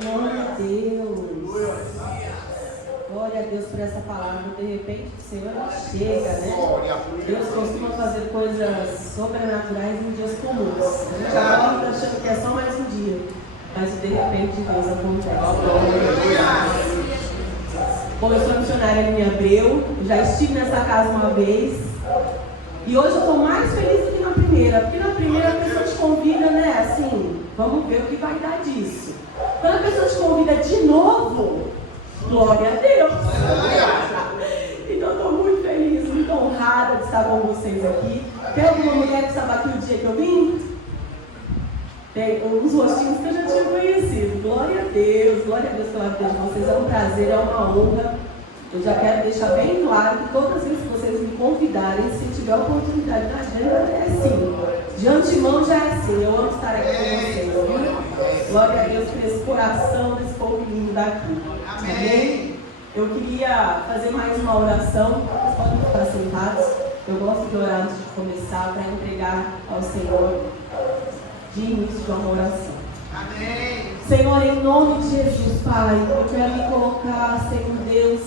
Glória a Deus. Glória a Deus por essa palavra. De repente o Senhor chega, né? Deus costuma fazer coisas sobrenaturais em dias comuns. A gente acorda achando que é só mais um dia, mas de repente Deus acontece. Bom, eu sou missionária em Abreu, já estive nessa casa uma vez e hoje eu estou mais feliz do que na primeira, porque na primeira a pessoa te convida, né? Assim, vamos ver o que vai dar disso. Quando a pessoa te convida de novo, glória a Deus! Então eu estou muito feliz, muito honrada de estar com vocês aqui. Tem alguma mulher que estava aqui o dia que eu vim? Tem uns rostinhos que eu já tinha conhecido. Glória a Deus pela vida de vocês. É um prazer, é uma honra. Eu já quero deixar bem claro que todas as vezes que vocês me convidarem, se tiver oportunidade na agenda, é assim. De antemão já é assim. Eu amo estar aqui com vocês, viu? Glória a Deus por esse coração desse povo lindo daqui. Amém? Eu queria fazer mais uma oração. Vocês podem ficar sentados. Eu gosto de orar antes de começar, para entregar ao Senhor de início de uma oração. Amém. Senhor, em nome de Jesus, Pai, eu quero me colocar, Senhor Deus,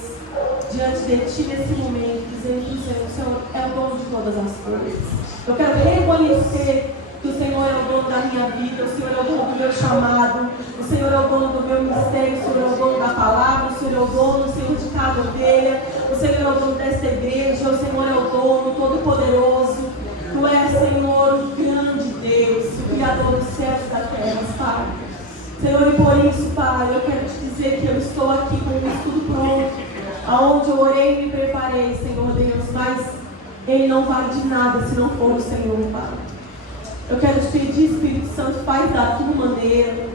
diante de Ti nesse momento, dizendo que o Senhor é o dono de todas as coisas. Eu quero reconhecer que o Senhor é o dono da minha vida, o Senhor é o dono do meu chamado, o Senhor é o dono do meu ministério, o Senhor é o dono da palavra, o Senhor é o dono, Senhor, de cada ovelha, o Senhor é o dono desta igreja, o Senhor é o dono todo-poderoso. Tu és, Senhor, o grande Deus, o Criador dos céus e da terra, Pai. Senhor, e por isso, Pai, eu quero te dizer que eu estou aqui com o estudo pronto, aonde eu orei e me preparei, Senhor Deus, mas ele não vale de nada se não for o Senhor, Pai. Eu quero te pedir, Espírito Santo, faz da tua maneira,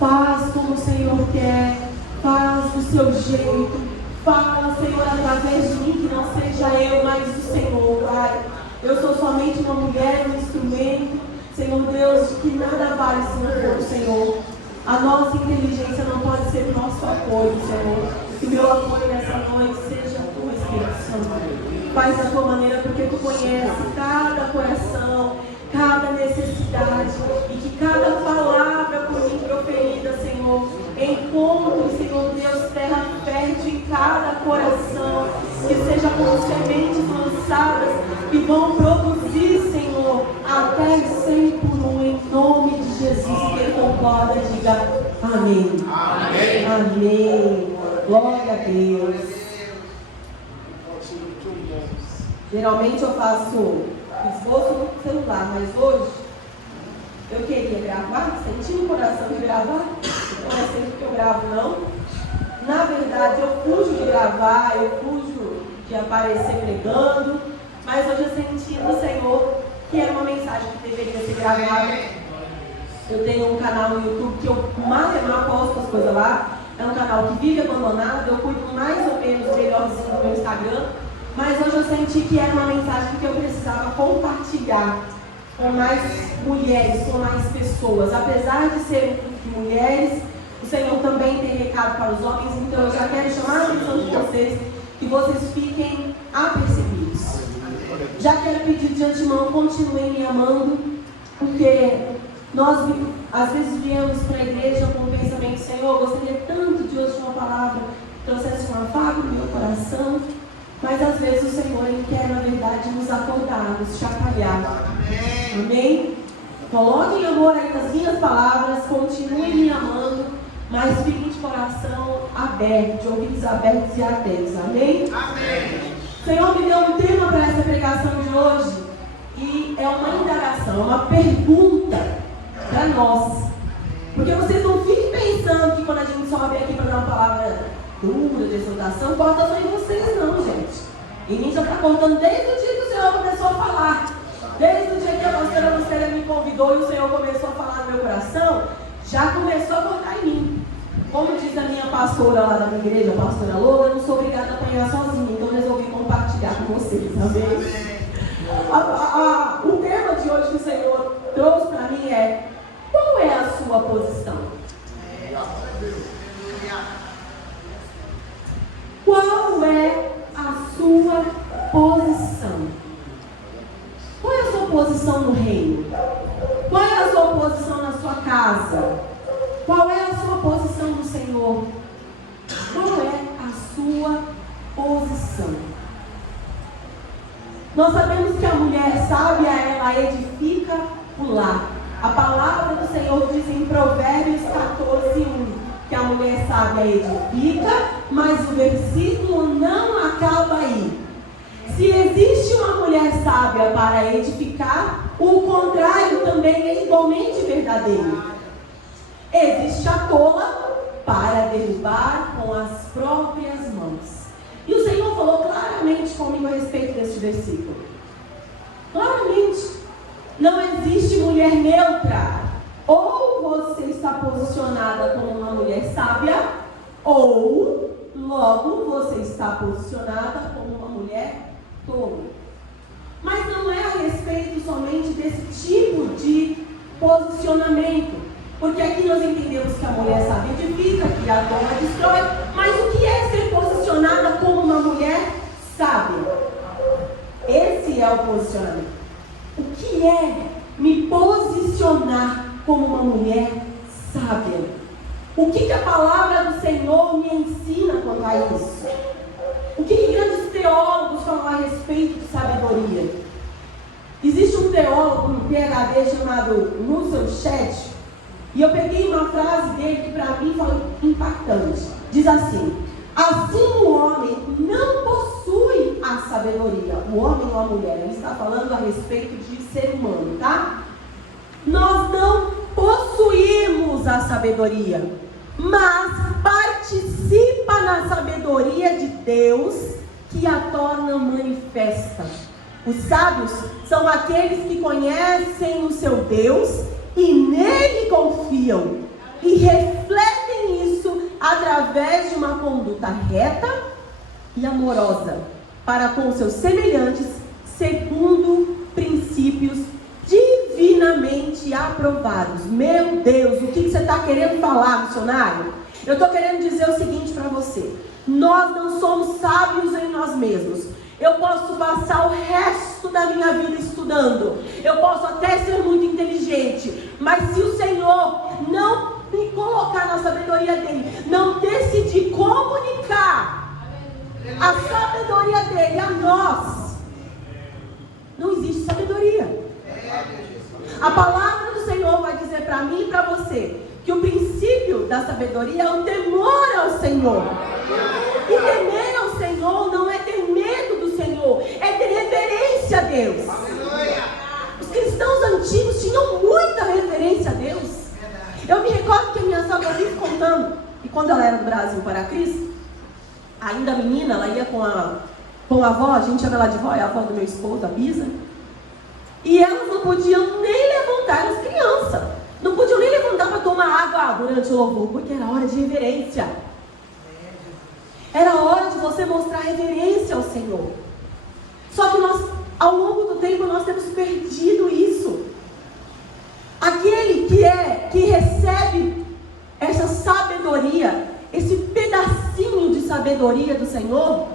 faz como o Senhor quer, faz do seu jeito, fala, Senhor, através de mim, que não seja eu, mas o Senhor, Pai. Eu sou somente uma mulher, um instrumento, Senhor Deus, que nada vale se não for o Senhor. A nossa inteligência não pode ser o nosso apoio, Senhor. Que o meu apoio nessa noite seja a tua, Espírito Santo. Faz da tua maneira, porque tu conheces cada coração, cada necessidade, e que cada palavra por mim proferida, Senhor, encontre, Senhor Deus, terra fértil em cada coração, que seja como sementes lançadas, que vão produzir, Senhor, até 100 por 1, em nome de Jesus. Quem concorda, diga amém. Amém. Amém. Glória a Deus. Geralmente eu faço esboço no celular, mas hoje eu queria gravar, senti no coração de gravar, não é sempre que eu gravo não. Na verdade eu fujo de gravar, eu fujo de aparecer pregando, mas hoje eu senti no Senhor que era uma mensagem que deveria ser gravada. Eu tenho um canal no YouTube que eu não posto as coisas lá, é um canal que vive abandonado, eu cuido mais ou menos melhorzinho do meu Instagram. Mas hoje eu senti que era uma mensagem que eu precisava compartilhar com mais mulheres, com mais pessoas. Apesar de ser de mulheres, o Senhor também tem recado para os homens. Então eu já quero chamar a atenção de vocês, que vocês fiquem apercebidos. Já quero pedir de antemão, continuem me amando, porque nós às vezes viemos para a igreja com o pensamento: Senhor, eu gostaria tanto de hoje uma palavra que trouxesse um afago no meu coração. Mas às vezes o Senhor, Ele quer, na verdade, nos acordar, nos chacoalhar. Amém? Amém? Coloquem amor aí nas minhas palavras, continuem me amando, mas fiquem de coração aberto, de ouvidos abertos e atentos. Amém? Amém? O Senhor me deu um tema para essa pregação de hoje, e é uma indagação, uma pergunta para nós. Porque vocês não fiquem pensando que quando a gente sobe aqui para dar uma palavra dura de exortação, corta só em vocês não, gente. E mim já está cortando desde o dia que o Senhor começou a falar. Desde o dia que a pastora Lucélia me convidou e o Senhor começou a falar no meu coração, já começou a cortar em mim. Como diz a minha pastora lá da minha igreja, a pastora Lola, eu não sou obrigada a apanhar sozinha, então resolvi compartilhar com vocês, amém? O tema de hoje que o Senhor trouxe para mim é: qual é a sua posição? Qual é a sua posição? Qual é a sua posição no reino? Qual é a sua posição na sua casa? Qual é a sua posição no Senhor, qual é a sua posição? Nós sabemos que a mulher sábia, ela edifica o lar. A palavra do Senhor diz em Provérbios 14:1 que a mulher sábia edifica, mas o versículo não acaba aí. Se existe uma mulher sábia para edificar, o contrário também é igualmente verdadeiro. Existe a tola para derrubar com as próprias mãos. E o Senhor falou claramente comigo a respeito deste versículo. Claramente, não existe mulher neutra. Ou você está posicionada como uma mulher sábia, ou logo você está posicionada como uma mulher tola. Mas não é a respeito somente desse tipo de posicionamento. Porque aqui nós entendemos que a mulher sábia edifica, que a tola destrói. Mas o que é ser posicionada como uma mulher sábia? Esse é o posicionamento. O que é me posicionar como uma mulher sábia? O que a palavra do Senhor me ensina quanto a isso? O que grandes teólogos falam a respeito de sabedoria? Existe um teólogo, um PhD chamado Russell Shedd, e eu peguei uma frase dele que para mim foi impactante. Diz assim: assim o homem não possui a sabedoria. O homem ou a mulher, ele está falando a respeito de ser humano, tá? Nós não possuímos a sabedoria, mas participa na sabedoria de Deus que a torna manifesta. Os sábios são aqueles que conhecem o seu Deus e nele confiam e refletem isso através de uma conduta reta e amorosa para com seus semelhantes, segundo princípios divinamente aprovados. Meu Deus, o que você está querendo falar, missionário? Eu estou querendo dizer o seguinte para você: nós não somos sábios em nós mesmos. Eu posso passar o resto da minha vida estudando, eu posso até ser muito inteligente, mas se o Senhor não me colocar na sabedoria dele, não decidir comunicar a sabedoria dele a nós, não existe sabedoria. A palavra do Senhor vai dizer para mim e para você que o princípio da sabedoria é o temor ao Senhor. E temer ao Senhor não é ter medo do Senhor, é ter reverência a Deus. Os cristãos antigos tinham muita reverência a Deus. Eu me recordo que a minha sogra vive contando, e quando ela era do Brasil para Cristo, ainda menina, ela ia com a avó, a gente chama ela de vó, é a avó do meu esposo, a Bisa. E elas não podiam nem levantar, as crianças não podiam nem levantar para tomar água durante o louvor, porque era hora de reverência. Era hora de você mostrar reverência ao Senhor. Só que nós, ao longo do tempo, nós temos perdido isso. Aquele que recebe essa sabedoria, esse pedacinho de sabedoria do Senhor,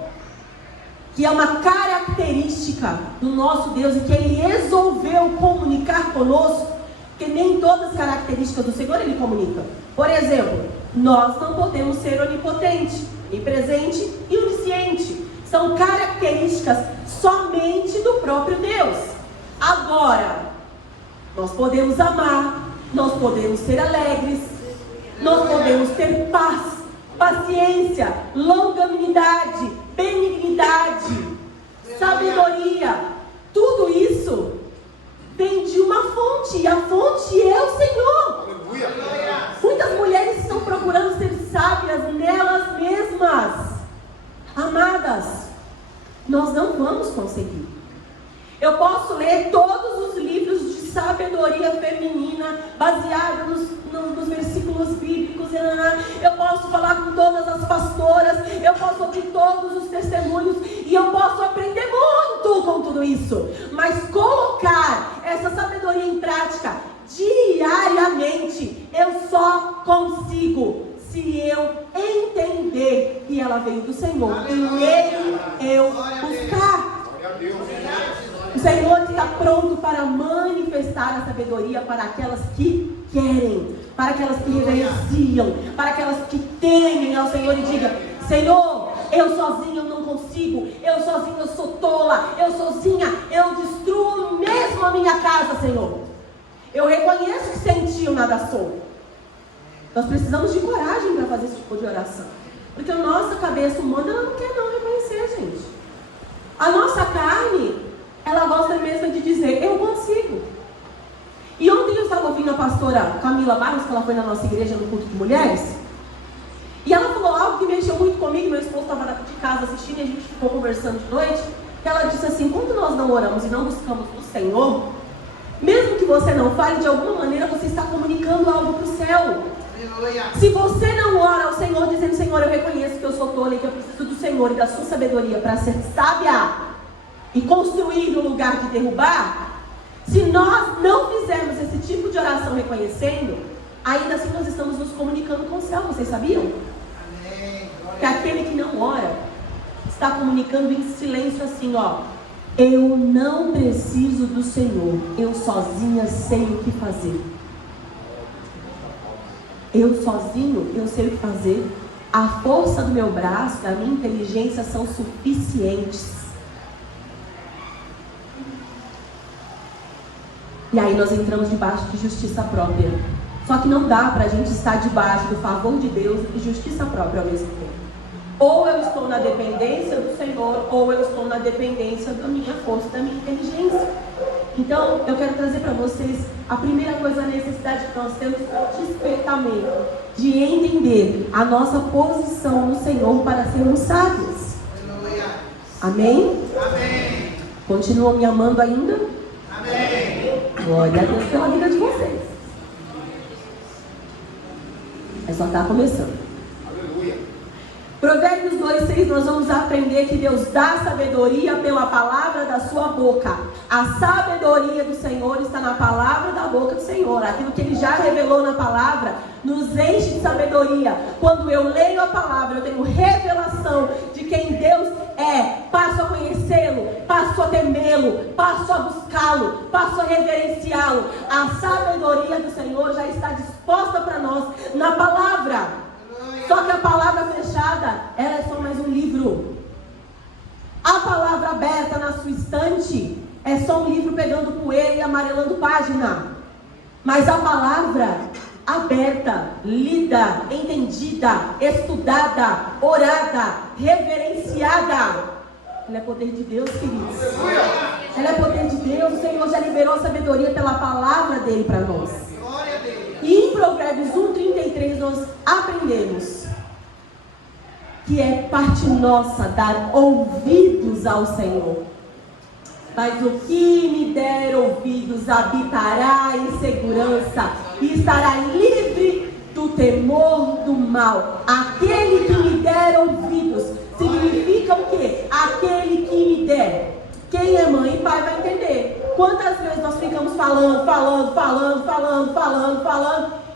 que é uma característica do nosso Deus e que Ele resolveu comunicar conosco, porque nem todas as características do Senhor Ele comunica. Por exemplo, nós não podemos ser onipotente, onipresente e onisciente. São características somente do próprio Deus. Agora, nós podemos amar, nós podemos ser alegres, nós podemos ter paz, paciência, longanimidade, benignidade, sabedoria. Tudo isso vem de uma fonte, e a fonte é o Senhor. Muitas mulheres estão procurando ser sábias nelas mesmas. Amadas, nós não vamos conseguir. Eu posso ler todos os livros de sabedoria feminina, baseados nos versículos bíblicos. Eu posso falar com todas as pastoras, eu posso ouvir todos os testemunhos, e eu posso aprender muito com tudo isso. Mas colocar essa sabedoria em prática diariamente, eu só consigo se eu entender que ela veio do Senhor e nele eu buscar. O Senhor está pronto para manifestar a sabedoria para aquelas que querem, para aquelas que reverenciam, para aquelas que temem ao Senhor e digam: Senhor, eu sozinha eu não consigo, eu sozinha eu sou tola, eu sozinha eu destruo mesmo a minha casa, Senhor. Eu reconheço que sem ti eu nada sou. Nós precisamos de coragem para fazer esse tipo de oração, porque a nossa cabeça humana, ela não quer não reconhecer, gente. A nossa carne, ela gosta mesmo de dizer: eu consigo. E ontem eu estava ouvindo a pastora Camila Barros, que ela foi na nossa igreja no culto de mulheres, e ela falou algo que mexeu muito comigo. Meu esposo estava de casa assistindo e a gente ficou conversando de noite. Que ela disse assim: quando nós não oramos e não buscamos o Senhor, mesmo que você não fale, de alguma maneira você está comunicando algo para o céu. Se você não ora ao Senhor dizendo: Senhor, eu reconheço que eu sou tola e que eu preciso do Senhor e da sua sabedoria para ser sábia e construir no lugar de derrubar, se nós não fizermos esse tipo de oração reconhecendo, ainda assim nós estamos nos comunicando com o céu. Vocês sabiam? Que aquele que não ora está comunicando em silêncio assim, ó: eu não preciso do Senhor, eu sozinha sei o que fazer. Eu sozinho, eu sei o que fazer. A força do meu braço, a minha inteligência são suficientes. E aí nós entramos debaixo de justiça própria. Só que não dá para a gente estar debaixo do favor de Deus e justiça própria ao mesmo tempo. Ou eu estou na dependência do Senhor, ou eu estou na dependência da minha força, da minha inteligência. Então, eu quero trazer para vocês a primeira coisa, a necessidade que nós temos, o despertamento, de entender a nossa posição no Senhor para sermos sábios. Amém? Amém. Continuam me amando ainda? Amém. Glória a Deus pela vida de vocês. É só estar começando. Provérbios 2:6, nós vamos aprender que Deus dá sabedoria pela palavra da sua boca. A sabedoria do Senhor está na palavra da boca do Senhor. Aquilo que Ele já revelou na palavra nos enche de sabedoria. Quando eu leio a palavra, eu tenho revelação de quem Deus é. Passo a conhecê-lo, passo a temê-lo, passo a buscá-lo, passo a reverenciá-lo. A sabedoria do Senhor já está disposta para nós na palavra. Só que a palavra fechada, ela é só mais um livro. A palavra aberta na sua estante é só um livro pegando poeira e amarelando página. Mas a palavra aberta, lida, entendida, estudada, orada, reverenciada, ela é poder de Deus, queridos. Ela é poder de Deus. O Senhor já liberou sabedoria pela palavra dele para nós. E em Provérbios 1:33 nós aprendemos que é parte nossa dar ouvidos ao Senhor. Mas o que me der ouvidos habitará em segurança e estará livre do temor do mal. Aquele que me der ouvidos significa o quê? Aquele que me der. Quem é mãe e pai vai entender. Quantas vezes nós ficamos falando,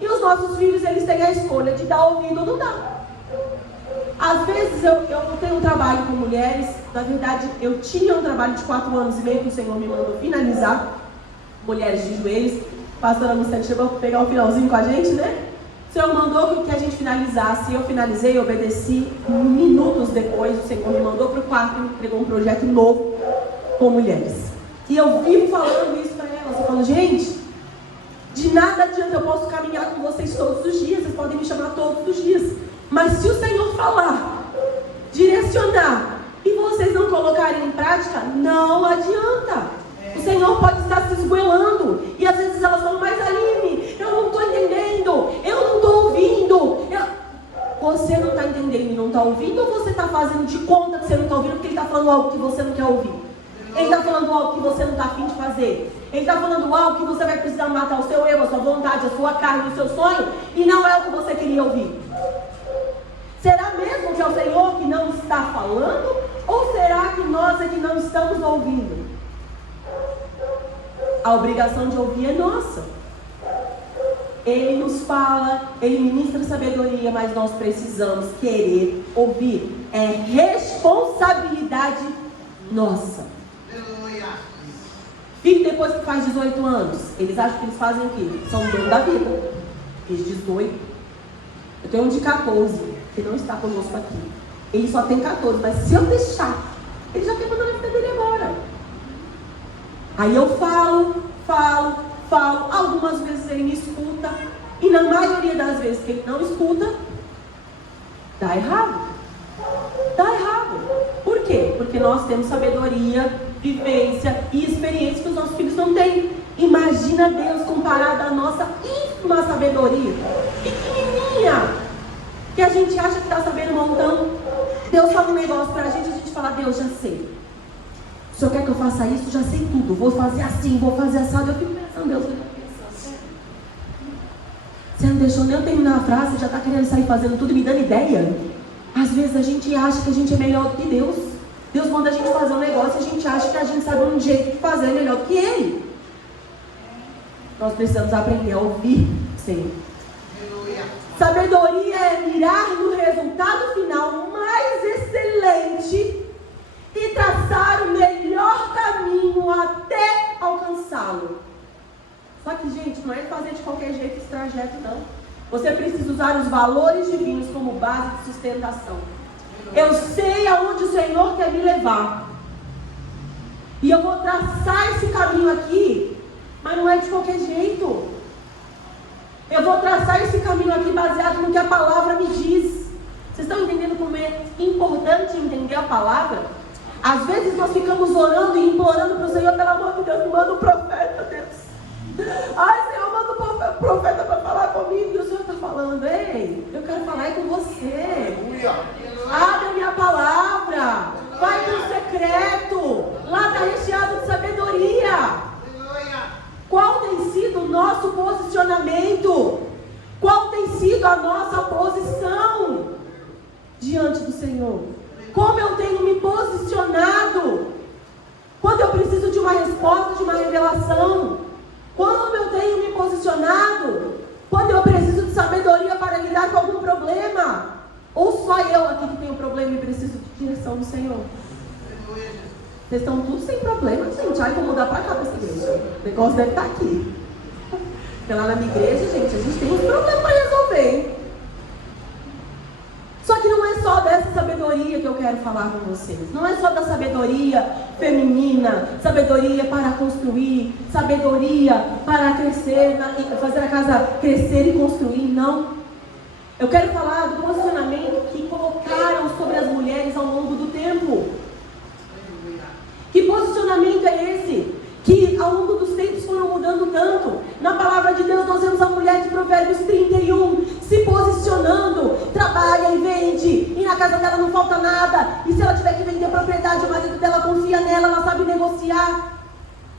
e os nossos filhos, eles têm a escolha de dar ouvido ou não dar. Às vezes eu tenho um trabalho com mulheres. Na verdade, eu tinha um trabalho de 4 anos e meio que o Senhor me mandou finalizar. Mulheres de joelhos. A pastora Mustang chegou a pegar o finalzinho com a gente, né? O Senhor mandou que a gente finalizasse. Eu finalizei, obedeci. Minutos depois, o Senhor me mandou para o quarto e me entregou um projeto novo com mulheres. E eu vivo falando isso para elas. Eu falo: gente, de nada adianta, eu posso caminhar com vocês todos os dias. Vocês podem me chamar todos os dias. Mas se o Senhor falar, direcionar, e vocês não colocarem em prática, não adianta. O Senhor pode estar se esgoelando. E às vezes elas falam: mas Aline, eu não estou entendendo, eu não estou ouvindo. Você não está entendendo e não está ouvindo? Ou você está fazendo de conta que você não está ouvindo porque Ele está falando algo que você não quer ouvir? Ele está falando algo que você não está afim de fazer. Ele está falando algo que você vai precisar matar o seu eu, a sua vontade, a sua carne, o seu sonho, e não é o que você queria ouvir. Será mesmo que é o Senhor que não está falando? Ou será que nós é que não estamos ouvindo? A obrigação de ouvir é nossa. Ele nos fala, Ele ministra sabedoria, mas nós precisamos querer ouvir. É responsabilidade nossa. Filho, depois que faz 18 anos, eles acham que eles fazem o quê? São dono da vida. Eles 18. Eu tenho um de 14. que não está conosco aqui. Ele só tem 14, mas se eu deixar, ele já quer mandar a vida dele embora. Aí eu falo. Algumas vezes ele me escuta. E na maioria das vezes que ele não escuta, dá errado. Por quê? Porque nós temos sabedoria, vivência e experiência que os nossos filhos não têm. Imagina Deus comparado à nossa ínfima sabedoria, pequenininha, que a gente acha que está sabendo um montão. Deus fala um negócio pra gente, a gente fala: Deus, já sei. O Senhor quer que eu faça isso? Já sei tudo. Vou fazer assim, vou fazer assado. Eu fico pensando: Deus, você não deixou nem eu terminar a frase, já está querendo sair fazendo tudo e me dando ideia. Às vezes a gente acha que a gente é melhor do que Deus. Deus manda a gente fazer um negócio e a gente acha que a gente sabe um jeito de fazer melhor do que Ele. Nós precisamos aprender a ouvir Senhor. Sabedoria é mirar no resultado final mais excelente e traçar o melhor caminho até alcançá-lo. Só que, gente, não é fazer de qualquer jeito esse trajeto, não. Você precisa usar os valores divinos como base de sustentação. Eu sei aonde o Senhor quer me levar. E eu vou traçar esse caminho aqui, mas não é de qualquer jeito. Eu vou traçar esse caminho aqui baseado no que a palavra me diz. Vocês estão entendendo como é importante entender a palavra? Às vezes nós ficamos orando e implorando para o Senhor: pelo amor de Deus, manda um profeta, Deus. Ai, Senhor, manda um profeta para falar comigo. E o Senhor está falando: ei, eu quero falar com você. Abre a minha palavra. Vai no secreto. Lá está recheado de sabedoria. Qual tem sido o nosso posicionamento? Qual tem sido a nossa posição diante do Senhor? Como eu tenho me posicionado? Quando eu preciso de uma resposta, de uma revelação? Como eu tenho me posicionado? Quando eu preciso de sabedoria para lidar com algum problema? Ou só eu aqui que tenho problema e preciso de direção do Senhor? Vocês estão todos sem problema, gente. Ai, vou mudar para cá para essa igreja. O negócio deve estar aqui. Porque lá na minha igreja, gente, a gente tem uns problemas para resolver, hein? Só que não é só dessa sabedoria que eu quero falar com vocês. Não é só da sabedoria feminina, sabedoria para construir, sabedoria para crescer, fazer a casa crescer e construir, não. Eu quero falar do posicionamento que colocaram sobre as mulheres ao longo do tempo. Que posicionamento é esse? Que ao longo dos tempos foram mudando tanto. Na palavra de Deus nós vemos a mulher de Provérbios 31 se posicionando, trabalha e vende, e na casa dela não falta nada, e se ela tiver que vender propriedade, o marido dela confia nela, ela sabe negociar.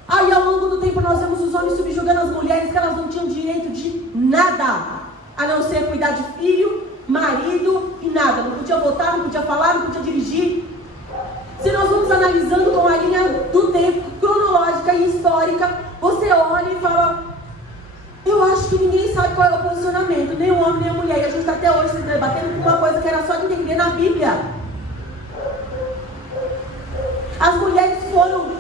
Aí ao longo do tempo nós vemos os homens subjugando as mulheres, que elas não tinham direito de nada, a não ser cuidar de filho, marido e nada. Não podia votar, não podia falar, não podia dirigir. Se nós vamos analisando com a linha do tempo, cronológica e histórica, você olha e fala: eu acho que ninguém sabe qual é o posicionamento, nem o homem nem a mulher. E a gente está até hoje se debatendo por uma coisa que era só entender na Bíblia. As mulheres foram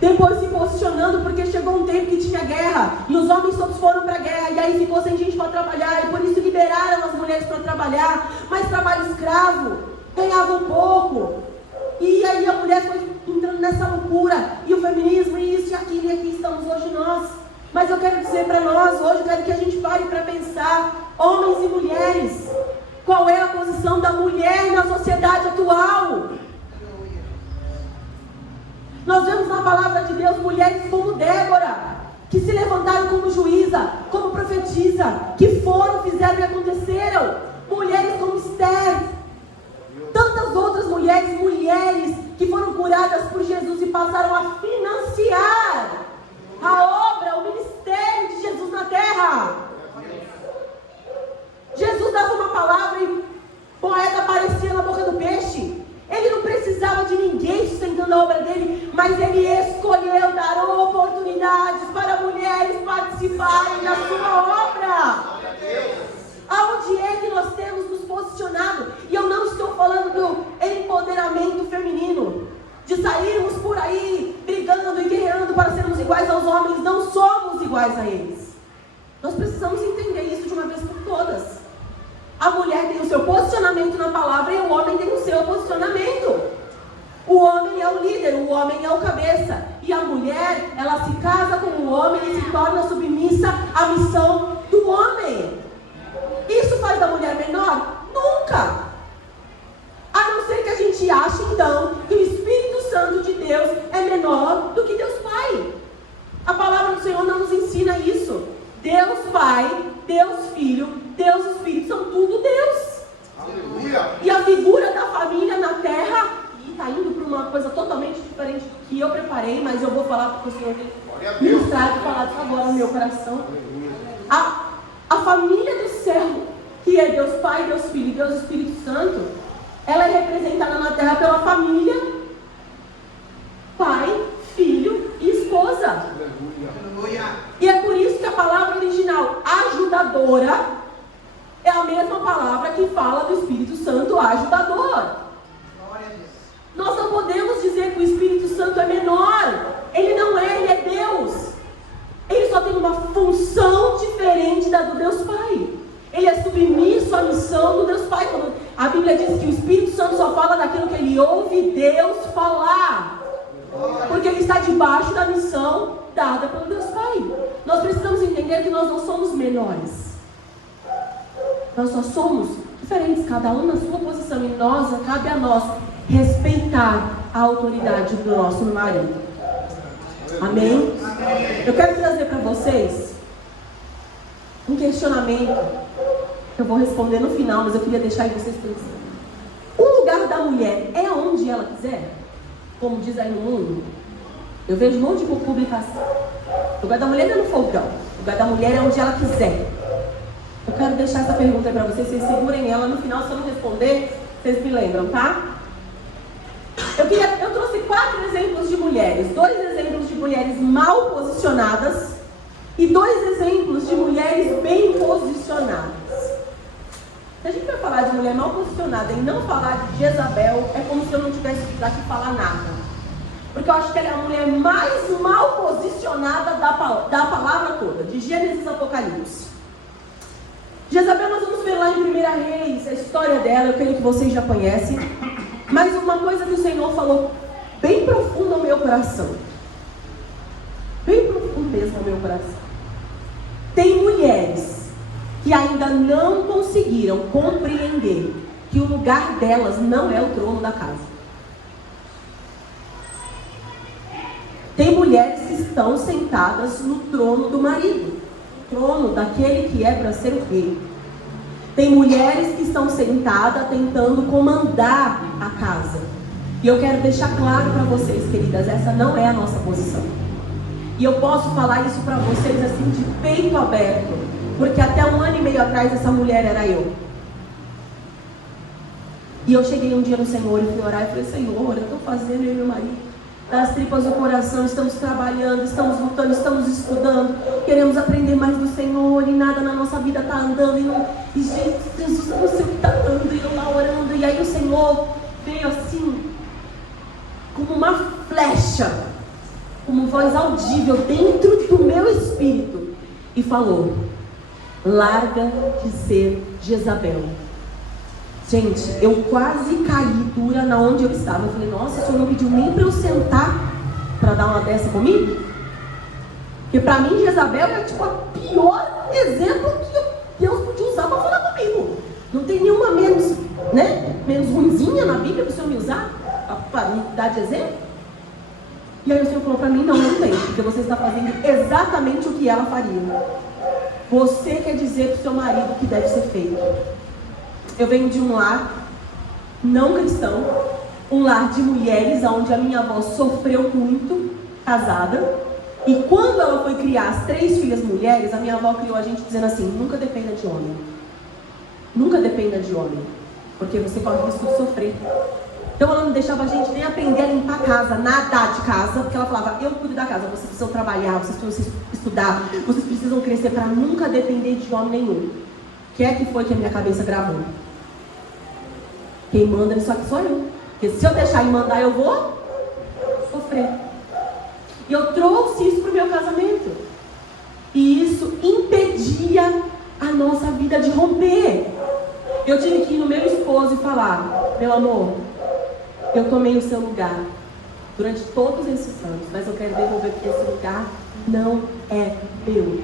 depois se posicionando porque chegou um tempo que tinha guerra, e os homens todos foram para a guerra, e aí ficou sem gente para trabalhar, e por isso liberaram as mulheres para trabalhar, mas trabalho escravo, ganhavam pouco. E aí a mulher foi entrando nessa loucura, e o feminismo, e isso e aquilo, e aqui estamos hoje nós. Mas eu quero dizer para nós hoje, eu quero que a gente pare para pensar, homens e mulheres, qual é a posição da mulher na sociedade atual? Nós vemos na palavra de Deus mulheres como Débora, que se levantaram como juíza, como profetisa, que foram, fizeram e aconteceram. Mulheres como Esther, tantas outras mulheres que foram curadas por Jesus e passaram a financiar a obra, o ministério de Jesus na terra. Jesus dava uma palavra e moeda aparecia na boca do peixe. Ele não precisava de ninguém sustentando a obra dele, mas ele escolheu dar oportunidades para mulheres participarem da sua obra. Aonde é que nós temos nos posicionado? E eu não estou falando do empoderamento feminino, de sairmos por aí brigando e guerreando para sermos iguais aos homens. Não somos iguais a eles. Nós precisamos entender isso de uma vez por todas. A mulher tem o seu posicionamento na palavra e o homem tem o seu posicionamento. O homem é o líder, o homem é o cabeça. E a mulher, ela se casa com o homem e se torna submissa à missão do homem. Isso faz da mulher menor? Nunca! A não ser que a gente ache, então, que o Espírito Santo de Deus é menor do que Deus Pai. A palavra do Senhor não nos ensina isso. Deus Pai, Deus Filho, Deus Espírito, são tudo Deus. Aleluia. E a figura da família na terra, e está indo para uma coisa totalmente diferente do que eu preparei, mas eu vou falar porque o Senhor tem ministrado e falado agora no meu coração. A família do céu, que é Deus Pai, Deus Filho e Deus Espírito Santo, ela é representada na terra pela família, pai, filho e esposa. E é por isso que a palavra original, ajudadora, é a mesma palavra que fala do Espírito Santo, ajudador. Nós não podemos dizer que o Espírito Santo é menor. Ele não é, ele é Deus. Ele só tem uma função diferente da do Deus Pai. Ele é submisso à missão do Deus Pai. Quando a Bíblia diz que o Espírito Santo só fala daquilo que ele ouve Deus falar. Porque ele está debaixo da missão dada pelo Deus Pai. Nós precisamos entender que nós não somos menores. Nós só somos diferentes, cada um na sua posição. E cabe a nós respeitar a autoridade do nosso marido. Amém? Eu quero trazer para vocês um questionamento que eu vou responder no final, mas eu queria deixar aí vocês pensando. O lugar da mulher é onde ela quiser? Como diz aí no mundo? Eu vejo um monte de publicação. O lugar da mulher não é no fogão. O lugar da mulher é onde ela quiser. Eu quero deixar essa pergunta aí para vocês segurem ela. No final, se eu não responder, vocês me lembram, tá? Eu trouxe 4 exemplos de mulheres. 2 exemplos de mulheres mal posicionadas e 2 exemplos de mulheres bem posicionadas. Se a gente vai falar de mulher mal posicionada e não falar de Jezabel, é como se eu não tivesse aqui falar nada. Porque eu acho que ela é a mulher mais mal posicionada da palavra toda, de Gênesis Apocalipse. Jezabel, nós vamos ver lá em 1 Reis, a história dela, eu creio que vocês já conhecem. Mas uma coisa que o Senhor falou bem profundo ao meu coração. Bem profundo mesmo ao meu coração. Tem mulheres que ainda não conseguiram compreender que o lugar delas não é o trono da casa. Tem mulheres que estão sentadas no trono do marido, o trono daquele que é para ser o rei. Tem mulheres que estão sentadas tentando comandar a casa. E eu quero deixar claro para vocês, queridas, essa não é a nossa posição. E eu posso falar isso para vocês assim de peito aberto, porque até 1 ano e meio atrás essa mulher era eu. E eu cheguei um dia no Senhor e fui orar e falei: Senhor, eu estou fazendo, eu e meu marido, das tripas do coração, estamos trabalhando, estamos lutando, estamos estudando, queremos aprender mais do Senhor e nada na nossa vida está andando e gente, Jesus, eu não sei o que está dando, e eu lá orando, e aí o Senhor veio assim, como uma flecha, como voz audível dentro do meu espírito e falou: larga de ser Jezabel. Gente, eu quase caí dura na onde eu estava. Eu falei: nossa, o Senhor não pediu nem para eu sentar para dar uma dessa comigo? Porque para mim Jezabel é tipo o pior exemplo que Deus podia usar para falar comigo. Não tem nenhuma menos, né, menos ruimzinha na Bíblia para o Senhor me usar para me dar de exemplo. E aí o Senhor falou para mim: não tem, porque você está fazendo exatamente o que ela faria. Você quer dizer para o seu marido o que deve ser feito. Eu venho de um lar não cristão, um lar de mulheres, onde a minha avó sofreu muito, casada. E quando ela foi criar as 3 filhas mulheres, a minha avó criou a gente dizendo assim: nunca dependa de homem. Nunca dependa de homem, porque você corre o risco de sofrer. Então ela não deixava a gente nem aprender a limpar a casa, nada de casa, porque ela falava: eu cuido da casa, vocês precisam trabalhar, vocês precisam estudar, vocês precisam crescer para nunca depender de homem nenhum. O que é que foi que a minha cabeça gravou? Quem manda nisso aqui sou eu. Porque se eu deixar ele mandar, eu vou sofrer. E eu trouxe isso para o meu casamento. E isso impedia a nossa vida de romper. Eu tive que ir no meu esposo e falar: meu amor, eu tomei o seu lugar durante todos esses anos, mas eu quero devolver porque esse lugar não é meu.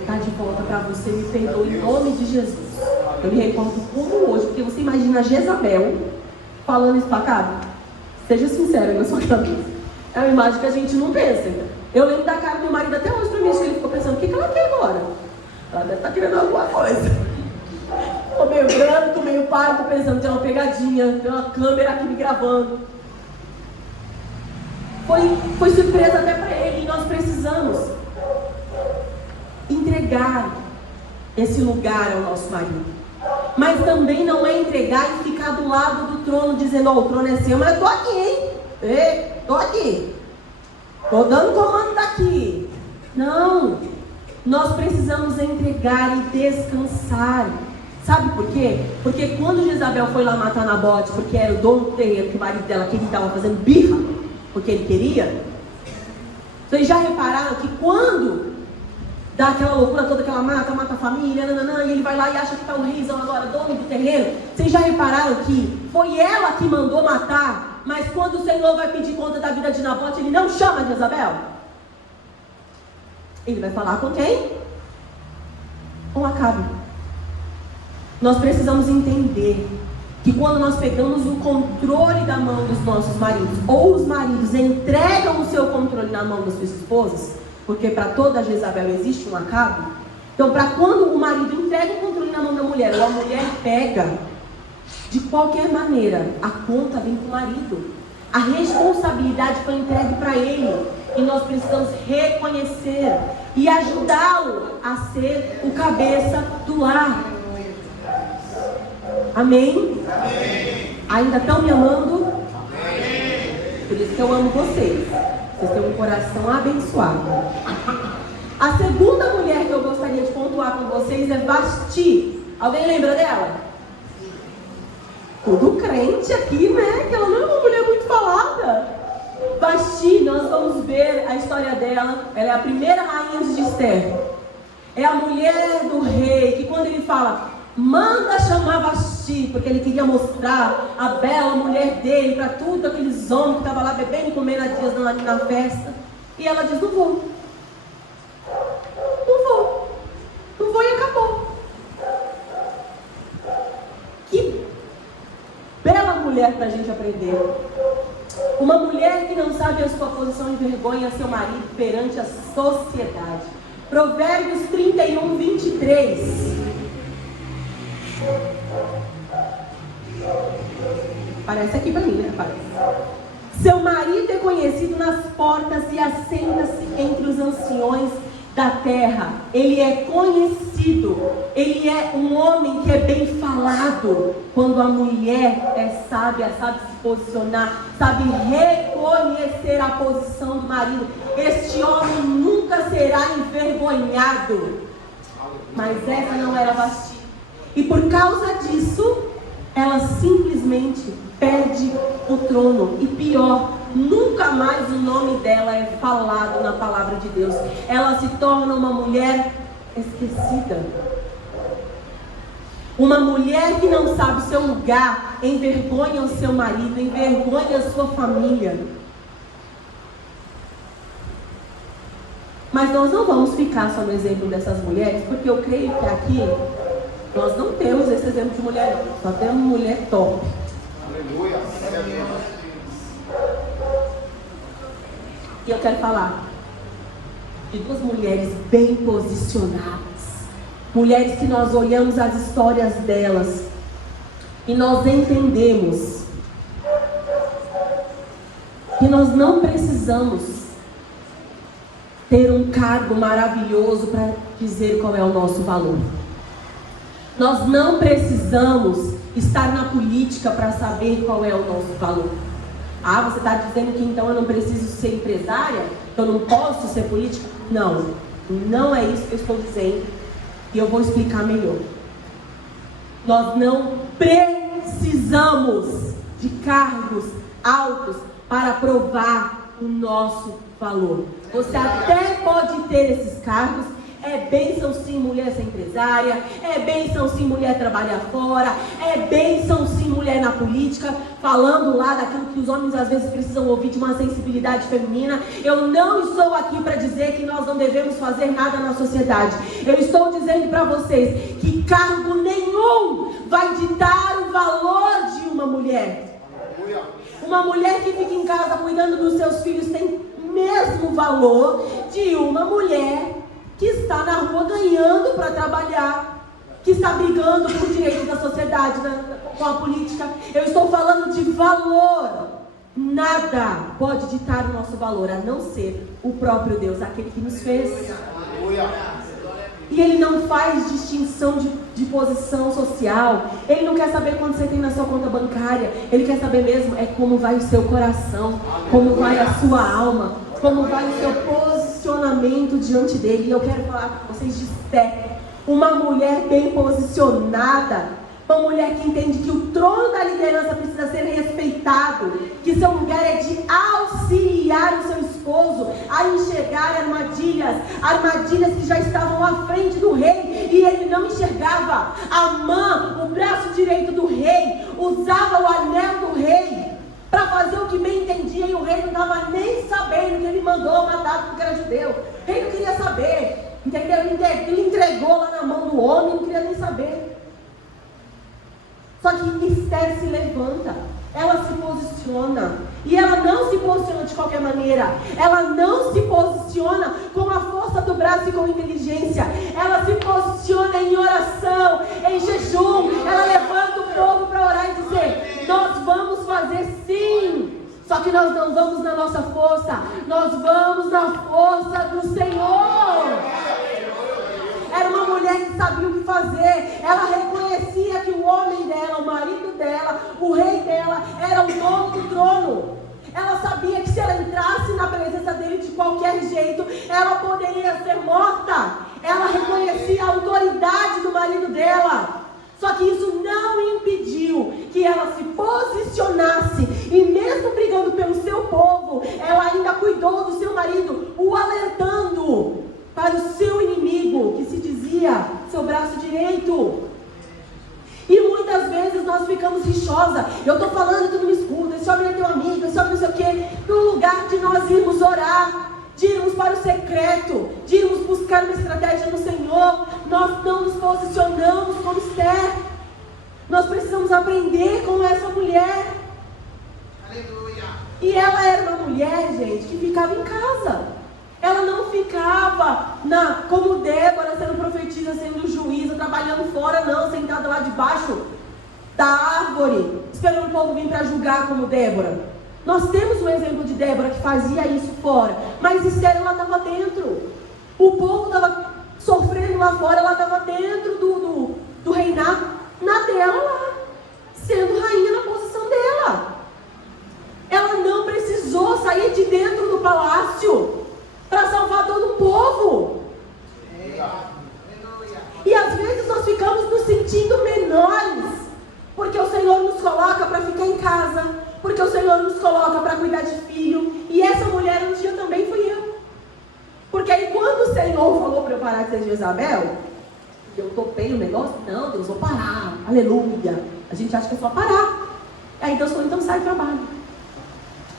Está de volta para você, me perdoe em nome de Jesus. Eu me recordo como hoje, porque você imagina Jezabel falando isso para cá? Seja sincero aí na sua cabeça. É uma imagem que a gente não pensa. Eu lembro da cara do meu marido até hoje para mim, acho que ele ficou pensando: o que ela quer agora? Ela deve estar querendo alguma coisa. Tô meio grande, tô meio pálido, tô pensando: tem uma pegadinha, tem uma câmera aqui me gravando. Foi surpresa até para ele, e nós precisamos entregar esse lugar ao nosso marido. Mas também não é entregar e ficar do lado do trono dizendo: ó, o trono é seu, mas eu tô aqui, hein? Tô aqui. Tô dando comando daqui. Não. Nós precisamos entregar e descansar. Sabe por quê? Porque quando Jezabel foi lá matar Nabote, porque era o dono do terreno, que o marido dela queria, estava fazendo birra, porque ele queria. Vocês já repararam que quando dá aquela loucura toda que ela mata a família, e ele vai lá e acha que está o reizão agora, dono do terreno? Vocês já repararam que foi ela que mandou matar, mas quando o Senhor vai pedir conta da vida de Nabote, ele não chama Jezabel? Ele vai falar com quem? Com Acabe. Nós precisamos entender que quando nós pegamos o controle da mão dos nossos maridos, ou os maridos entregam o seu controle na mão das suas esposas, porque para toda Jezabel existe um Acabe. Então, para quando o marido entrega o controle na mão da mulher, ou a mulher pega, de qualquer maneira, a conta vem com o marido. A responsabilidade foi entregue para ele. E nós precisamos reconhecer e ajudá-lo a ser o cabeça do lar. Amém? Amém. Ainda estão me amando? Amém. Por isso que eu amo vocês. Vocês têm um coração abençoado. A segunda mulher que eu gostaria de pontuar com vocês é Vasti. Alguém lembra dela? Tudo crente aqui, né? Que ela não é uma mulher muito falada. Vasti, nós vamos ver a história dela. Ela é a primeira rainha de Esther. É a mulher do rei, que quando ele fala: manda chamar Vasti, porque ele queria mostrar a bela mulher dele para todos aqueles homens que estavam lá bebendo e comendo há dias na festa. E ela diz: não vou. Não vou. Não vou, e acabou. Que bela mulher para a gente aprender. Uma mulher que não sabe a sua posição envergonha seu marido perante a sociedade. Provérbios 31, 23. Parece aqui para mim, né? Parece. Seu marido é conhecido nas portas e assenta-se entre os anciões da terra. Ele é conhecido. Ele é um homem que é bem falado. Quando a mulher é sábia, sabe se posicionar, sabe reconhecer a posição do marido. Este homem nunca será envergonhado. Mas essa não era Vasti. E por causa disso, ela simplesmente perde o trono. E pior, nunca mais o nome dela é falado na palavra de Deus. Ela se torna uma mulher esquecida. Uma mulher que não sabe o seu lugar, envergonha o seu marido, envergonha a sua família. Mas nós não vamos ficar só no exemplo dessas mulheres, porque eu creio que aqui nós não temos esse exemplo de mulher, não. Só temos mulher top. Aleluia. E eu quero falar de duas mulheres bem posicionadas. Mulheres que nós olhamos as histórias delas e nós entendemos que nós não precisamos ter um cargo maravilhoso para dizer qual é o nosso valor. Nós não precisamos estar na política para saber qual é o nosso valor. Ah, você está dizendo que então eu não preciso ser empresária? Eu não posso ser política? Não, não é isso que eu estou dizendo. E eu vou explicar melhor. Nós não precisamos de cargos altos para provar o nosso valor. Você até pode ter esses cargos, É bênção sim mulher ser empresária, é bênção sim mulher trabalhar fora, é bênção sim mulher na política, falando lá daquilo que os homens às vezes precisam ouvir, de uma sensibilidade feminina. Eu não estou aqui para dizer que nós não devemos fazer nada na sociedade. Eu estou dizendo para vocês que cargo nenhum vai ditar o valor de uma mulher. Uma mulher que fica em casa cuidando dos seus filhos tem o mesmo valor de uma mulher que está na rua ganhando para trabalhar, que está brigando por direitos da sociedade, com a política. Eu estou falando de valor. Nada pode ditar o nosso valor, a não ser o próprio Deus, aquele que nos fez. E Ele não faz distinção de posição social. Ele não quer saber quanto você tem na sua conta bancária. Ele quer saber mesmo como vai o seu coração, como vai a sua alma, como vai o seu posicionamento diante dele. E eu quero falar com vocês de fé. Uma mulher bem posicionada, uma mulher que entende que o trono da liderança precisa ser respeitado, que seu lugar é de auxiliar o seu esposo a enxergar armadilhas que já estavam à frente do rei, e ele não enxergava. Amã, o braço direito do rei, usava o anel do rei para fazer o que bem entendia, e o rei não estava nem sabendo que ele mandou matar porque era judeu. O rei não queria saber, entendeu? Ele entregou lá na mão do homem, não queria nem saber. Só que Esther se levanta, ela se posiciona, e ela não se posiciona de qualquer maneira, ela não se posiciona com a força do braço e com inteligência, ela se posiciona em oração, em jejum, ela levanta o povo para orar e dizer: nós vamos fazer sim, só que nós não vamos na nossa força, nós vamos na força do Senhor. Era uma mulher que sabia o que fazer. Ela reconhecia que o homem dela, o marido dela, o rei dela, era o dono do trono. Ela sabia que se ela entrasse na presença dele de qualquer jeito, ela poderia ser morta. Ela reconhecia a autoridade do marido dela. Só que isso não impediu que ela se posicionasse. E mesmo brigando pelo seu povo, ela ainda cuidou do seu marido, o alertando para o seu inimigo, que se dizia seu braço direito. E muitas vezes nós ficamos rixosa. Eu estou falando e tu não me escuta, esse homem é teu amigo, esse homem não sei o quê. No lugar de nós irmos orar, de irmos para o secreto, de irmos buscar uma estratégia no Senhor, nós não nos posicionamos como Esther. Nós precisamos aprender com essa mulher. Aleluia. E ela era uma mulher, gente, que ficava em casa. Ela não ficava como Débora, sendo profetisa, sendo juíza, trabalhando fora, não, sentada lá debaixo da árvore, esperando o povo vir para julgar como Débora. Nós temos um exemplo de Débora que fazia isso fora, mas Esther, ela estava dentro. O povo estava sofrendo lá fora, ela estava dentro do reinado, na dela lá, sendo rainha na posição dela. Ela não precisou sair de dentro do palácio para salvar todo o povo. E às vezes nós ficamos nos sentindo menores, porque o Senhor nos coloca para ficar em casa, porque o Senhor nos coloca para cuidar de filho. E essa mulher um dia também fui eu. Porque aí quando o Senhor falou para eu parar de ser Jezabel, eu topei o negócio, não, Deus, vou parar, aleluia. A gente acha que é só parar. Aí Deus falou, então sai do trabalho,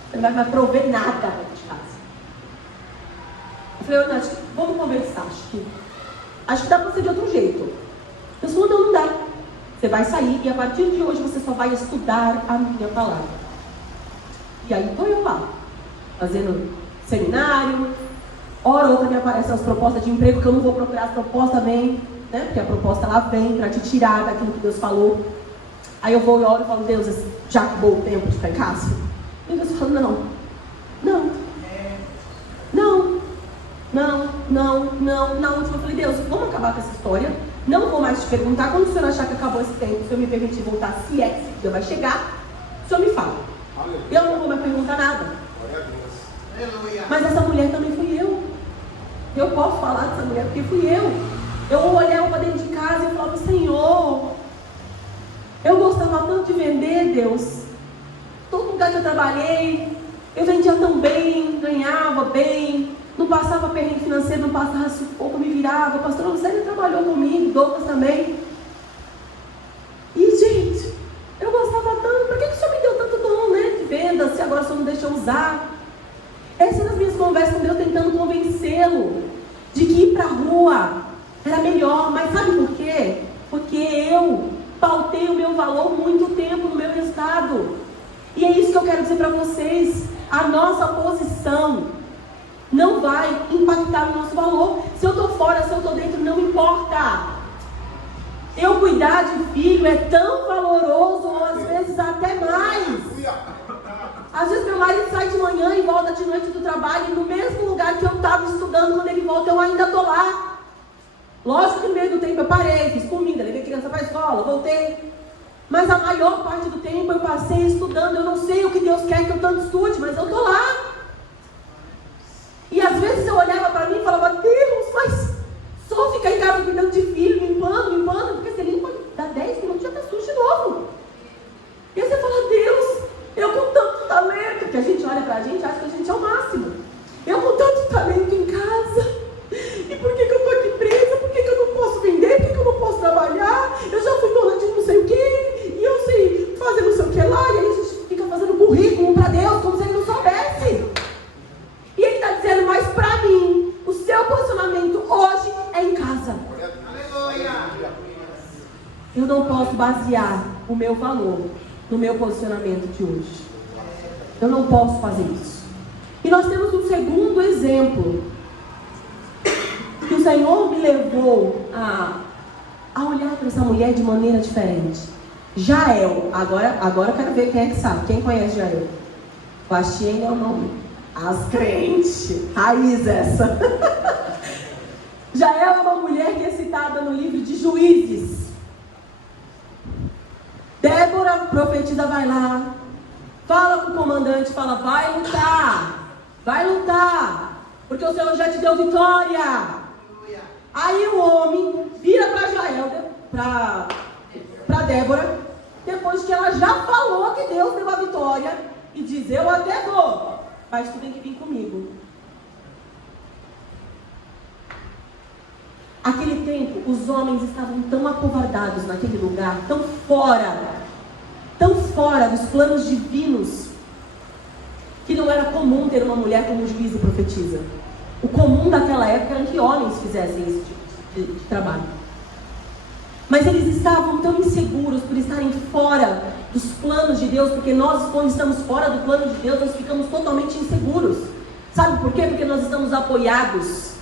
você não vai prover nada de casa. Eu falei, vamos conversar, acho que dá para ser de outro jeito. Deus falou, não dá. Você vai sair e a partir de hoje você só vai estudar a minha palavra. E aí estou eu lá, fazendo seminário, hora ou outra me aparecem as propostas de emprego, que eu não vou procurar as propostas também, né? Porque a proposta ela vem para te tirar daquilo que Deus falou. Aí eu vou e oro e falo, Deus, já acabou o tempo de ficar em casa? E Deus fala, não. Na última eu falei, Deus, vamos acabar com essa história. Não vou mais te perguntar. Quando o Senhor achar que acabou esse tempo, se eu me permitir voltar, se é que esse dia vai chegar, o Senhor me fala. Eu não vou mais perguntar nada. Mas essa mulher também fui eu. Eu posso falar dessa mulher porque fui eu. Eu olhava para dentro de casa e falava, Senhor, eu gostava tanto de vender, Deus. Todo lugar que eu trabalhei, eu vendia tão bem, ganhava bem. No não passava perrengue financeiro, não passava sufoco, me virava. Pastor Lucélio trabalhou comigo, Douglas também. E, gente, eu gostava tanto. Por que o Senhor me deu tanto dom, né, de venda, se agora o Senhor não deixou usar? Essas são as minhas conversas com Deus, tentando convencê-lo de que ir para a rua era melhor. Mas sabe por quê? Porque eu pautei o meu valor muito tempo no meu resultado. E é isso que eu quero dizer para vocês. A nossa posição não vai impactar no nosso valor. Se eu estou fora, se eu estou dentro, não importa. Eu cuidar de filho é tão valoroso, ou às vezes até mais. Às vezes meu marido sai de manhã e volta de noite do trabalho, e no mesmo lugar que eu estava estudando, quando ele volta, eu ainda estou lá. Lógico que no meio do tempo eu parei, fiz comida, levei criança para a escola, voltei. Mas a maior parte do tempo eu passei estudando. Eu não sei o que Deus quer que eu tanto estude, mas eu estou lá. E às vezes eu olhava para mim e falava, Deus, mas só ficar em casa cuidando de filho, limpando, porque você limpa, dá 10 minutos já está sujo de novo. E aí você fala, Deus, eu com tanto talento, que a gente olha para a gente e acha que a gente é o máximo. Eu com tanto talento em casa, e por que eu estou aqui presa? Por que eu não posso vender? Por que eu não posso trabalhar? Eu já fui dona de não sei o quê, e eu sei fazer não sei o que lá, e aí a gente fica fazendo currículo para Deus, como se ele não soubesse. E ele está dizendo, mas para mim, o seu posicionamento hoje é em casa. Eu não posso basear o meu valor no meu posicionamento de hoje. Eu não posso fazer isso. E nós temos um segundo exemplo, que o Senhor me levou a olhar para essa mulher de maneira diferente. Jael, agora eu quero ver quem é que sabe. Quem conhece Jael? Bastiene é o nome. As crentes, raiz essa. Jael é uma mulher que é citada no livro de Juízes. Débora, profetiza, vai lá, fala com o comandante, fala, vai lutar, porque o Senhor já te deu vitória. Aí o homem vira para Jael, para Débora, depois que ela já falou que Deus deu a vitória, e diz, eu até vou, mas tu tem que vir comigo. Aquele tempo, os homens estavam tão acovardados naquele lugar, tão fora dos planos divinos, que não era comum ter uma mulher como juiz e profetiza. O comum daquela época era que homens fizessem esse tipo de trabalho. Mas eles estavam tão inseguros por estarem fora dos planos de Deus, porque nós, quando estamos fora do plano de Deus, nós ficamos totalmente inseguros. Sabe por quê? Porque nós estamos apoiados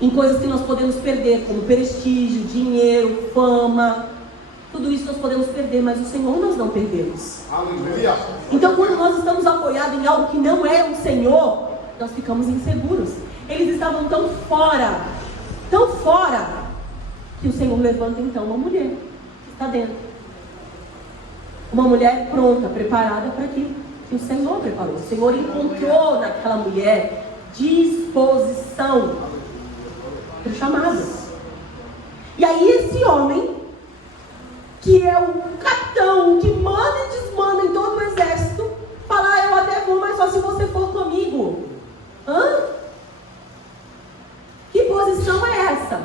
em coisas que nós podemos perder, como prestígio, dinheiro, fama. Tudo isso nós podemos perder, mas o Senhor nós não perdemos. Aleluia. Então, quando nós estamos apoiados em algo que não é o Senhor, nós ficamos inseguros. Eles estavam tão fora, que o Senhor levanta então uma mulher que está dentro. Uma mulher pronta, preparada para aquilo que o Senhor preparou. O Senhor encontrou naquela mulher disposição para o chamado. E aí esse homem, que é o capitão, que manda e desmanda em todo o exército, fala, eu até vou, mas só se você for comigo. Que posição é essa?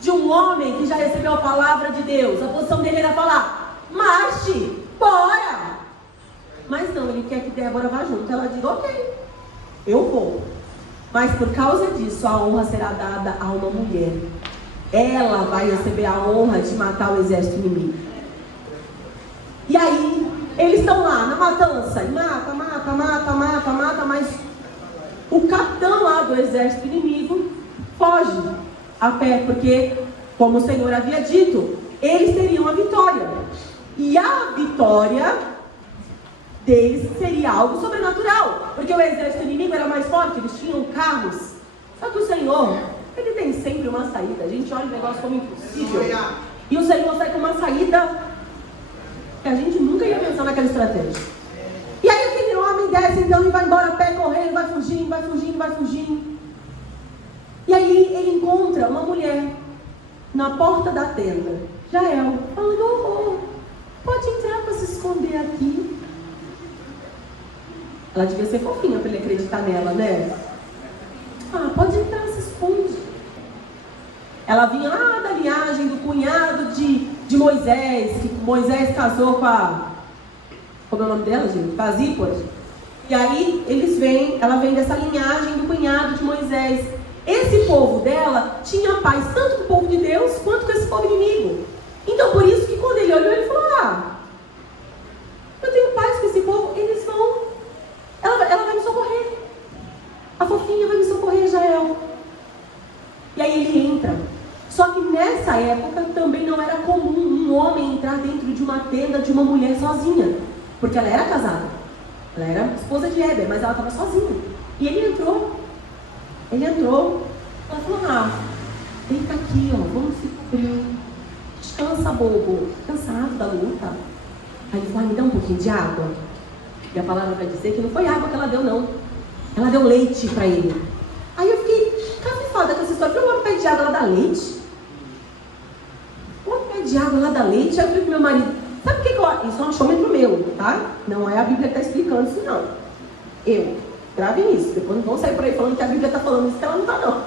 De um homem que já recebeu a palavra de Deus. A posição dele era falar, marche, bora. Mas não, ele quer que Débora vá junto. Ela diz, ok, eu vou. Mas por causa disso, a honra será dada a uma mulher. Ela vai receber a honra de matar o exército inimigo. E aí, eles estão lá na matança, e mata, mas o capitão lá do exército inimigo foge a pé, porque, como o Senhor havia dito, eles teriam a vitória. E a vitória deles seria algo sobrenatural, porque o exército inimigo era mais forte, eles tinham carros. Só que o Senhor, ele tem sempre uma saída. A gente olha o negócio como impossível, e o Senhor sai com uma saída que a gente nunca ia pensar naquela estratégia. E aí aquele homem desce então e vai embora a pé, correndo, vai fugindo. E aí ele encontra uma mulher na porta da tenda, Jael, falando, pode entrar para se esconder aqui. Ela devia ser fofinha para ele acreditar nela, né? Pode Ela vinha lá da linhagem do cunhado de Moisés, que Moisés casou com a... Como é o nome dela, gente? Com a Zípora. E aí ela vem dessa linhagem do cunhado de Moisés. Esse povo dela tinha paz tanto com o povo de Deus, quanto com esse povo inimigo. Então por isso que quando ele olhou, ele falou, eu tenho paz com esse povo, eles vão... Ela vai me socorrer. A fofinha vai me socorrer, Jael. E aí ele entra. Só que nessa época também não era comum um homem entrar dentro de uma tenda de uma mulher sozinha. Porque ela era casada. Ela era esposa de Heber, mas ela estava sozinha. E ele entrou. Ela falou, deita aqui, vamos se cobrir. Descansa, bobo. Cansado da luta. Aí ele falou, me dá um pouquinho de água. E a palavra vai dizer que não foi água que ela deu, não. Ela deu leite para ele. Aí eu fiquei cafifada com essa história. Eu falei, o homem pede água, ela dá leite? O homem pede água, ela dá leite? Aí eu falei pro meu marido, sabe o que eu... Isso é um achômetro meu, tá? Não é a Bíblia que está explicando isso, não. Grave nisso. Depois não vão sair por aí falando que a Bíblia está falando isso, que ela não está, não.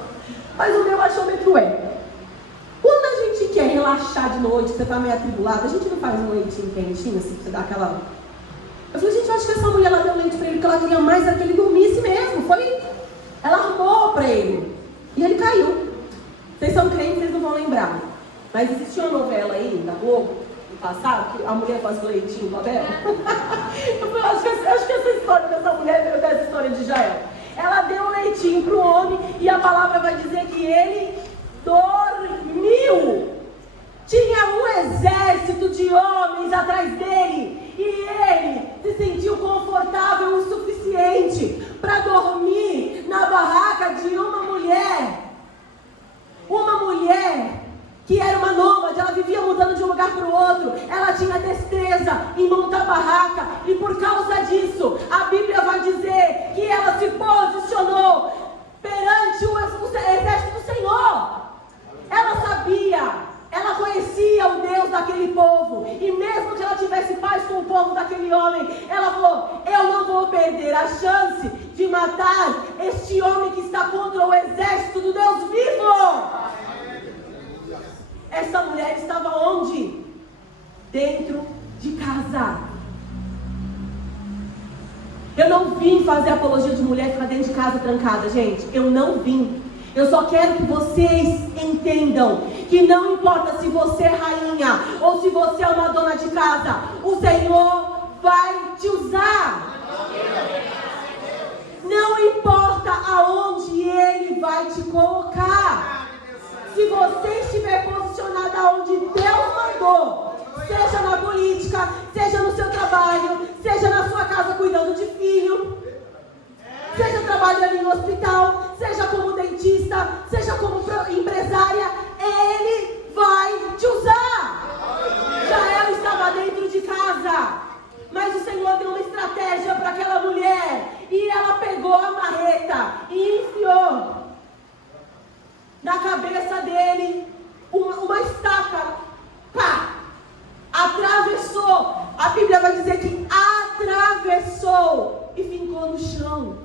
Mas o meu achômetro é... Quando a gente quer relaxar de noite, você está meio atribulado, a gente não faz um leitinho quentinho, assim, pra você dar aquela... Eu falei, gente, eu acho que essa mulher, ela deu leite para ele, porque ela queria mais era que ele dormisse mesmo. Ela armou para ele. E ele caiu. Vocês são crentes, vocês não vão lembrar. Mas existia uma novela aí, da Globo, no passado, que a mulher faz o leitinho com a Bela. Eu acho que essa história dessa mulher veio dessa história de Jael. Ela deu um leitinho para o homem e a palavra vai dizer que ele dormiu. Tinha um exército de homens atrás dele. E ele se sentiu confortável o suficiente para dormir na barraca de uma mulher. Uma mulher que era uma nômade, ela vivia mudando de um lugar para o outro. Ela tinha destreza em montar barraca. E por causa disso, a Bíblia vai dizer que ela se posicionou perante o exército do Senhor. Ela sabia. Ela conhecia o Deus daquele povo. E mesmo que ela tivesse paz com o povo daquele homem, ela falou, eu não vou perder a chance de matar este homem que está contra o exército do Deus vivo. Essa mulher estava onde? Dentro de casa. Eu não vim fazer apologia de mulher ficar dentro de casa trancada, gente. Eu não vim. Eu só quero que vocês entendam que não importa se você é rainha ou se você é uma dona de casa, o Senhor vai te usar. Não importa aonde Ele vai te colocar. Se você estiver posicionada onde Deus mandou, seja na política, seja no seu trabalho, seja na sua casa cuidando de filho, seja trabalhando no hospital, seja como dentista, seja como empresária, Ele vai te usar. Jael estava dentro de casa, mas o Senhor deu uma estratégia para aquela mulher, e ela pegou a marreta e enfiou na cabeça dele uma estaca. Pá! Atravessou. A Bíblia vai dizer que atravessou e fincou no chão.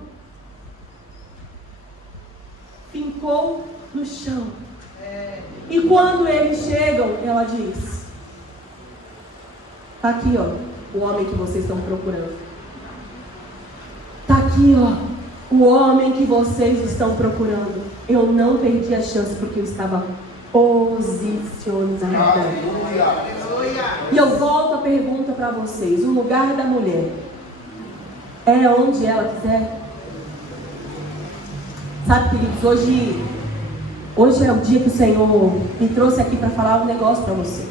Fincou no chão. E quando eles chegam, ela diz, tá aqui, o homem que vocês estão procurando. Tá aqui, o homem que vocês estão procurando. Eu não perdi a chance porque eu estava posicionada. E eu volto a pergunta para vocês. O lugar da mulher é onde ela quiser? Sabe, queridos, hoje é o dia que o Senhor me trouxe aqui para falar um negócio para vocês.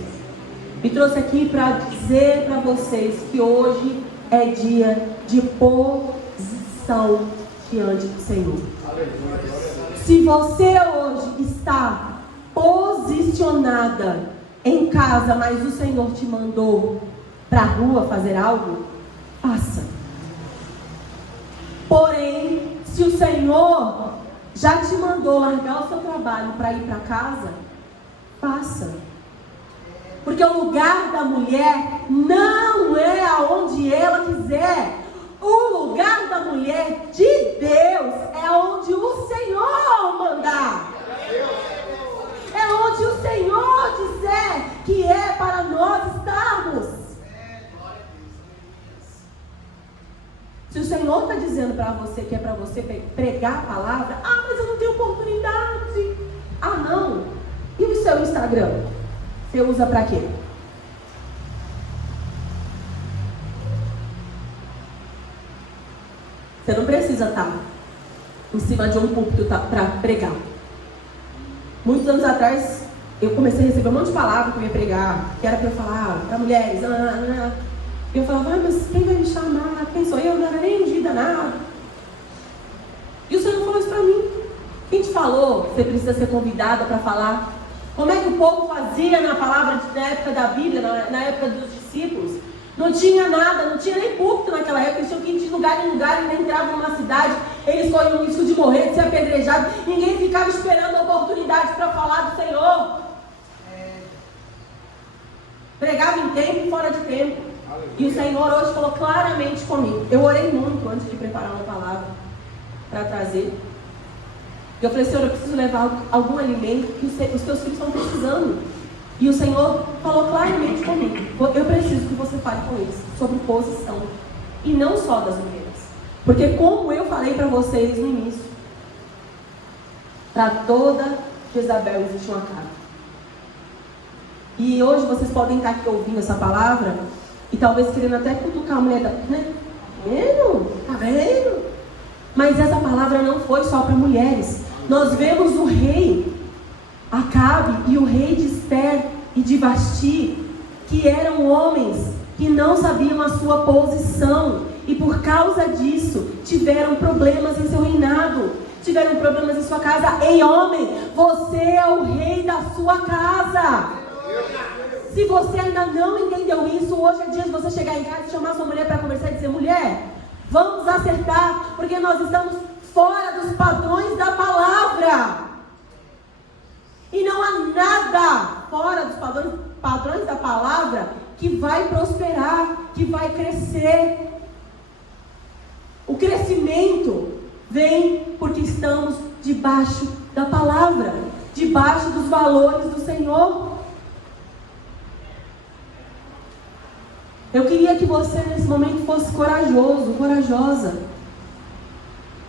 Me trouxe aqui para dizer para vocês que hoje é dia de posição diante do Senhor. Se você hoje está posicionada em casa, mas o Senhor te mandou para a rua fazer algo, faça. Porém, se o Senhor já te mandou largar o seu trabalho para ir para casa, faça. Porque o lugar da mulher não é aonde ela quiser. O lugar da mulher de Deus é onde o Senhor mandar. É é onde o Senhor disser que é para nós estarmos. Se o Senhor está dizendo para você que é para você pregar a palavra, mas eu não tenho oportunidade. Não. E o seu Instagram? Você usa para quê? Você não precisa estar em cima de um púlpito para pregar. Muitos anos atrás, eu comecei a receber um monte de palavras que eu ia pregar, que era para eu falar para mulheres. E eu falava, mas quem vai me chamar? Quem sou eu? Eu não era nem ungida, nada. E o Senhor falou isso para mim. Quem te falou que você precisa ser convidada para falar? Como é que o povo fazia na palavra na época da Bíblia, na época dos discípulos? Não tinha nada, não tinha nem púlpito naquela época. Eles tinham que ir de lugar em lugar, ainda entravam numa cidade, eles corriam o risco de morrer, de ser apedrejado. Ninguém ficava esperando a oportunidade para falar do Senhor. Pregava em tempo e fora de tempo. E o Senhor hoje falou claramente comigo. Eu orei muito antes de preparar uma palavra para trazer. Eu falei, Senhor, eu preciso levar algum alimento que os teus filhos estão precisando. E o Senhor falou claramente comigo. Eu preciso que você fale com eles sobre posição. E não só das mulheres. Porque como eu falei para vocês no início, para toda Jezabel existe uma cara. E hoje vocês podem estar aqui ouvindo essa palavra e talvez querendo até cutucar a mulher, né? Tá vendo? Tá vendo? Mas essa palavra não foi só para mulheres. Nós vemos o rei Acabe e o rei de Ester e de Vasti, que eram homens que não sabiam a sua posição e por causa disso tiveram problemas em seu reinado, tiveram problemas em sua casa. Ei, homem, você é o rei da sua casa. Se você ainda não entendeu isso, hoje é dia de você chegar em casa e chamar sua mulher para conversar e dizer, mulher, vamos acertar, porque nós estamos fora dos padrões da palavra. E não há nada fora dos padrões da palavra que vai prosperar, que vai crescer. O crescimento vem porque estamos debaixo da palavra, debaixo dos valores do Senhor. Eu queria que você nesse momento fosse corajoso, corajosa.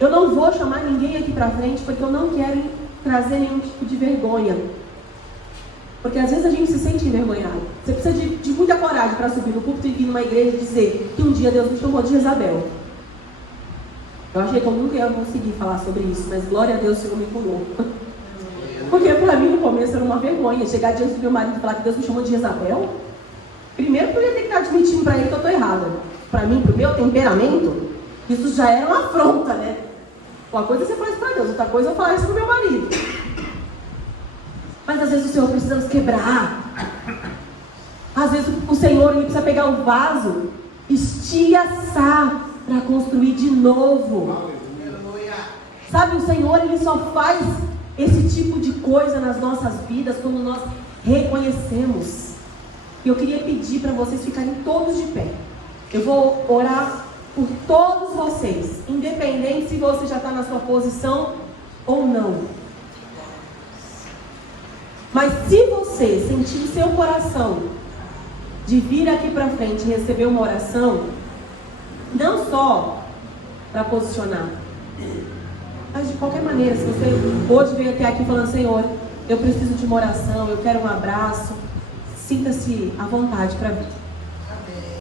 Eu não vou chamar ninguém aqui para frente porque eu não quero trazer nenhum tipo de vergonha. Porque às vezes a gente se sente envergonhado. Você precisa de muita coragem para subir no púlpito e vir numa igreja e dizer que um dia Deus me chamou de Jezabel. Eu achei que eu nunca ia conseguir falar sobre isso, mas glória a Deus, o Senhor me curou. Porque para mim no começo era uma vergonha chegar diante do meu marido e falar que Deus me chamou de Jezabel. Primeiro que eu ia ter que estar admitindo para ele que eu estou errada. Para mim, para o meu temperamento, isso já era uma afronta, né? Uma coisa é você falar isso para Deus, outra coisa é eu falar isso para o meu marido. Mas às vezes o Senhor precisa nos quebrar. Às vezes o Senhor ele precisa pegar o vaso, estilhaçar para construir de novo. Sabe, o Senhor ele só faz esse tipo de coisa nas nossas vidas quando nós reconhecemos. E eu queria pedir para vocês ficarem todos de pé. Eu vou orar por todos vocês, independente se você já está na sua posição ou não. Mas se você sentir o seu coração de vir aqui para frente e receber uma oração, não só para posicionar, mas de qualquer maneira, se você hoje veio até aqui falando, Senhor, eu preciso de uma oração, eu quero um abraço, sinta-se à vontade para vir.